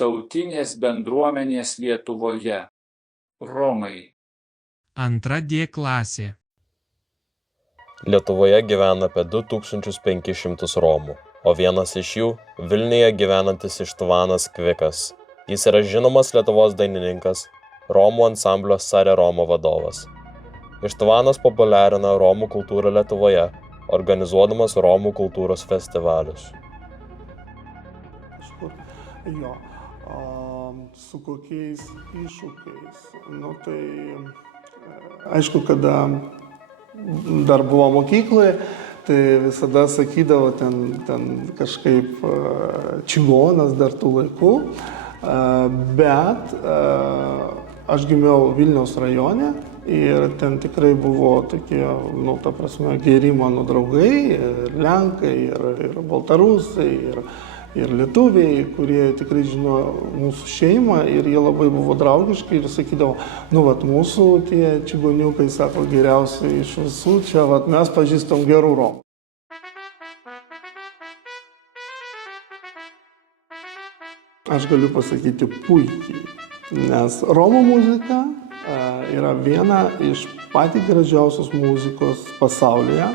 tautinės bendruomenės Lietuvoje. Romai. Antra D klasė. Lietuvoje gyvena apie 2500 romų, o vienas iš jų Vilniuje gyvenantis Ištvanas Kvikas. Jis yra žinomas Lietuvos dainininkas, romų ansamblio Sare Roma vadovas. Ištvanas populiarina romų kultūrą Lietuvoje, organizuodamas romų kultūros festivalius. Jo, su kokiais iššūkiais. Tai aišku, kada dar buvo mokykloje, tai visada sakydavo ten kažkaip čigonas dar tų laikų, bet aš gimiau Vilniaus rajone ir ten tikrai buvo tokie, geri mano draugai, ir lenkai, ir baltarusai, ir lietuviai, kurie tikrai žinojo mūsų šeimą ir jie labai buvo draugiški ir sakydavo, mūsų tie čigoniukai, sako, geriausiai iš visų, čia mes pažįstam gerų romų. Aš galiu pasakyti puikiai, nes romų muzika yra viena iš patį gražiausios muzikos pasaulyje.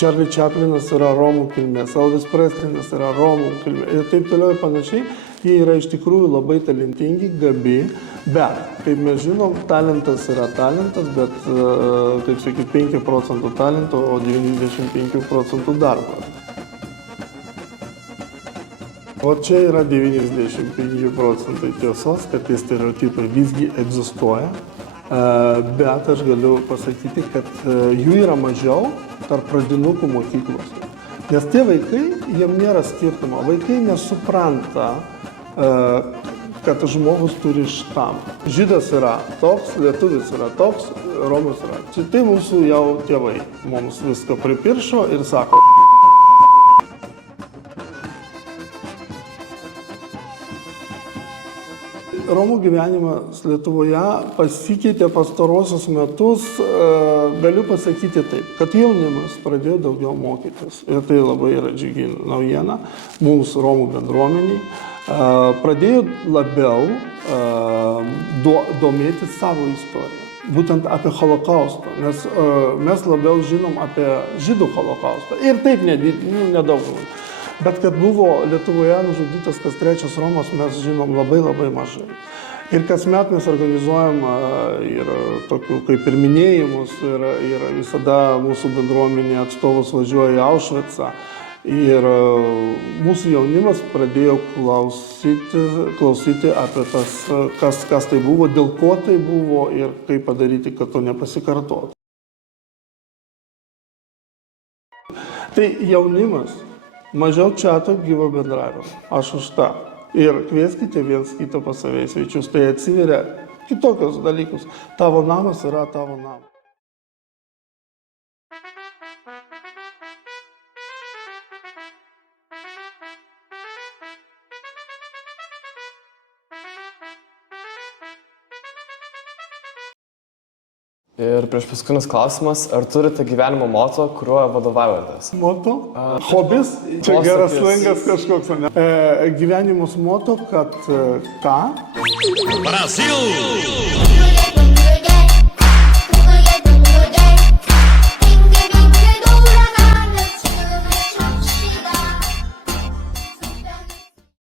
Charlie Chaplinas yra romų kilmės, Elvis Preslinas yra romų kilmės ir taip toliau ir panašiai. Jie yra iš tikrųjų labai talentingi, gabi, bet, kaip mes žinom, talentas yra talentas, bet, kaip sakyti, 5% talento, o 95% darbo. O čia yra 95% tiesos, kad tie stereotipai visgi egzistuoja, bet aš galiu pasakyti, kad jų yra mažiau tarp pradinukų mokyklose. Nes tie vaikai, jiem nėra skirtumo. Vaikai nesupranta, kad žmogus turi štampą. Žydas yra toks, lietuvis yra toks, romas yra. Tai mūsų jau tėvai mums viską pripiršo ir sako. Romų gyvenimas Lietuvoje pasikeitė pastarosius metus, galiu pasakyti taip, kad jaunimas pradėjo daugiau mokytis. Ir tai labai yra džiugi naujiena mums Romų bendruomeniai. Pradėjo labiau domėtis savo istoriją, būtent apie holokaustą, nes mes labiau žinom apie žydų holokaustą. Ir taip nedaug. Bet kad buvo Lietuvoje nužudytas kas trečias Romas, mes žinom labai mažai. Ir kasmet mes organizuojam ir tokių kaip ir minėjimus, ir visada mūsų bendruomenė atstovus važiuoja į Aušvicą. Ir mūsų jaunimas pradėjo klausyti apie tas, kas tai buvo, dėl ko tai buvo ir kaip padaryti, kad to nepasikartotų. Tai jaunimas. Mažiau čiato, gyvo bendravimo. Aš už tą. Ir kvieskite viens kitą pas save į svečius. Tai atsiveria kitokios dalykus. Tavo namas yra tavo namas. Ir prieš paskutinis klausimas, ar turite gyvenimo moto, kuriuo vadovaujatės? Moto? Hobis? Čia geras slengas kažkoks, ne? Gyvenimus moto, kad ką? Brasil!